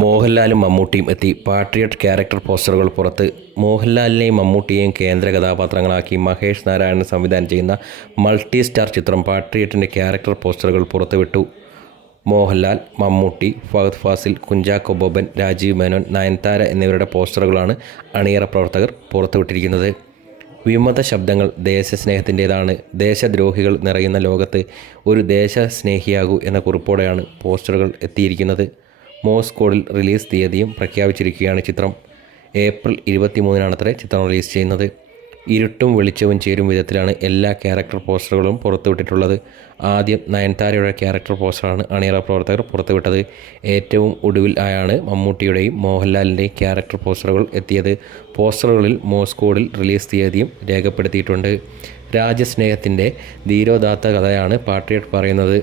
മോഹൻലാലും മമ്മൂട്ടിയും എത്തി. പാട്രിയറ്റ് ക്യാരക്ടർ പോസ്റ്ററുകൾ പുറത്ത്. മോഹൻലാലിനെയും മമ്മൂട്ടിയെയും കേന്ദ്ര കഥാപാത്രങ്ങളാക്കി മഹേഷ് നാരായണൻ സംവിധാനം ചെയ്യുന്ന മൾട്ടി സ്റ്റാർ ചിത്രം പാട്രിയറ്റിൻ്റെ ക്യാരക്ടർ പോസ്റ്ററുകൾ പുറത്തുവിട്ടു. മോഹൻലാൽ, മമ്മൂട്ടി, ഫഹദ് ഫാസിൽ, കുഞ്ചാക്കോ ബോബൻ, രാജീവ് മേനോൻ, നയൻതാര എന്നിവരുടെ പോസ്റ്ററുകളാണ് അണിയറ പ്രവർത്തകർ പുറത്തുവിട്ടിരിക്കുന്നത്. വിമത ശബ്ദങ്ങൾ ദേശസ്നേഹത്തിൻ്റേതാണ്. ദേശദ്രോഹികൾ നിറയുന്ന ലോകത്ത് ഒരു ദേശസ്നേഹിയാകൂ എന്ന കുറിപ്പോടെയാണ് പോസ്റ്ററുകൾ എത്തിയിരിക്കുന്നത്. മോഴ്സ് കോഡിൽ റിലീസ് തീയതിയും പ്രഖ്യാപിച്ചിരിക്കുകയാണ് ചിത്രം. ഏപ്രിൽ 23-നാണത്രേ ചിത്രം റിലീസ് ചെയ്യുന്നത്. ഇരുട്ടും വെളിച്ചവും ചേരും വിധത്തിലാണ് എല്ലാ ക്യാരക്ടർ പോസ്റ്ററുകളും പുറത്തുവിട്ടിട്ടുള്ളത്. ആദ്യം നയൻതാരയുടെ ക്യാരക്ടർ പോസ്റ്ററാണ് അണിയറ പ്രവർത്തകർ പുറത്തുവിട്ടത്. ഏറ്റവും ഒടുവിൽ ആയാണ് മമ്മൂട്ടിയുടെയും മോഹൻലാലിൻ്റെയും ക്യാരക്ടർ പോസ്റ്ററുകൾ എത്തിയത്. പോസ്റ്ററുകളിൽ മോഴ്സ് കോഡിൽ റിലീസ് തീയതിയും രേഖപ്പെടുത്തിയിട്ടുണ്ട്. രാജ്യസ്നേഹത്തിൻ്റെ ധീരോദാത്ത കഥയാണ് പാട്രിയറ്റ് പറയുന്നത്.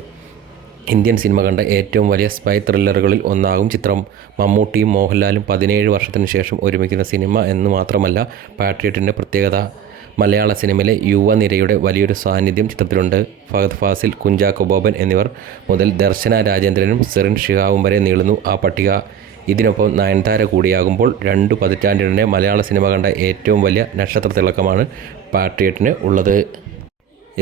ഇന്ത്യൻ സിനിമ കണ്ട ഏറ്റവും വലിയ സ്പൈ ത്രില്ലറുകളിൽ ഒന്നാകും ചിത്രം. മമ്മൂട്ടിയും മോഹൻലാലും 17 വർഷത്തിന് ശേഷം ഒരുമിക്കുന്ന സിനിമ എന്ന് മാത്രമല്ല പാട്രിയറ്റിൻ്റെ പ്രത്യേകത. മലയാള സിനിമയിലെ യുവനിരയുടെ വലിയൊരു സാന്നിധ്യം ചിത്രത്തിലുണ്ട്. ഫഹദ് ഫാസിൽ, കുഞ്ചാക്കോ ബോബൻ എന്നിവർ മുതൽ ദർശന രാജേന്ദ്രനും സെറിൻ ഷിഹാബും വരെ നീളുന്നു ആ പട്ടിക. ഇതിനൊപ്പം നയൻതാര കൂടിയാകുമ്പോൾ 2 പതിറ്റാണ്ടിനിടെ മലയാള സിനിമ കണ്ട ഏറ്റവും വലിയ നക്ഷത്ര തിളക്കമാണ് പാട്രിയറ്റിന് ഉള്ളത്.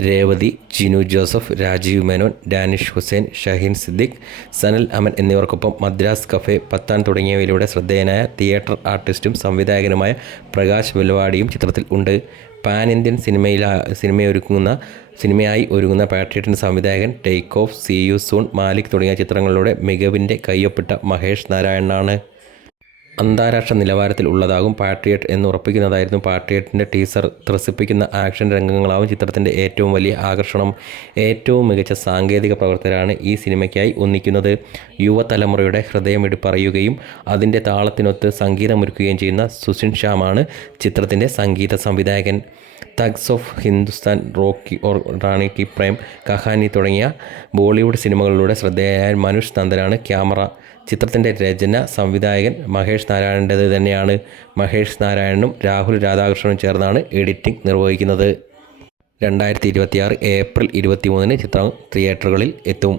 രേവതി, ജിനു ജോസഫ്, രാജീവ് മേനോൻ, ഡാനിഷ് ഹുസൈൻ, ഷഹീൻ സിദ്ദിഖ്, സനൽ അമൻ എന്നിവർക്കൊപ്പം മദ്രാസ് കഫേ, പത്താൻ തുടങ്ങിയവയിലൂടെ ശ്രദ്ധേയനായ തിയേറ്റർ ആർട്ടിസ്റ്റും സംവിധായകനുമായ പ്രകാശ് വെൽവാടിയും ചിത്രത്തിൽ ഉണ്ട്. പാൻ ഇന്ത്യൻ സിനിമയായി ഒരുങ്ങുന്ന പാട്രിയറ്റിൻ്റെ സംവിധായകൻ take off, see you soon, Malik തുടങ്ങിയ ചിത്രങ്ങളിലൂടെ മികവിൻ്റെ കയ്യൊപ്പിട്ട മഹേഷ് നാരായണനാണ്. അന്താരാഷ്ട്ര നിലവാരത്തിൽ ഉള്ളതാകും പാട്രിയറ്റ് എന്ന് ഉറപ്പിക്കുന്നതായിരുന്നു പാട്രിയറ്റിൻ്റെ ടീസർ. ത്രസിപ്പിക്കുന്ന ആക്ഷൻ രംഗങ്ങളാവും ചിത്രത്തിൻ്റെ ഏറ്റവും വലിയ ആകർഷണം. ഏറ്റവും മികച്ച സാങ്കേതിക പ്രവർത്തകരാണ് ഈ സിനിമയ്ക്കായി ഒന്നിക്കുന്നത്. യുവതലമുറയുടെ ഹൃദയമിടിപ്പറിയുകയും അതിൻ്റെ താളത്തിനൊത്ത് സംഗീതമൊരുക്കുകയും ചെയ്യുന്ന സുഷിൻ ശ്യാമാണ് ചിത്രത്തിൻ്റെ സംഗീത സംവിധായകൻ. തഗ്സ് ഓഫ് ഹിന്ദുസ്ഥാൻ, റോക്കി ഓർ റാണി കി പ്രേം കഹാനി തുടങ്ങിയ ബോളിവുഡ് സിനിമകളിലൂടെ ശ്രദ്ധേയനായ മനുഷ് നന്ദനാണ് ക്യാമറ. ചിത്രത്തിൻ്റെ രചന, സംവിധായകൻ മഹേഷ് നാരായണൻ്റേത് തന്നെയാണ്. മഹേഷ് നാരായണനും രാഹുൽ രാധാകൃഷ്ണനും ചേർന്നാണ് എഡിറ്റിംഗ് നിർവഹിക്കുന്നത്. 2026 ഏപ്രിൽ 23-ന് ചിത്രം തിയേറ്ററുകളിൽ എത്തും.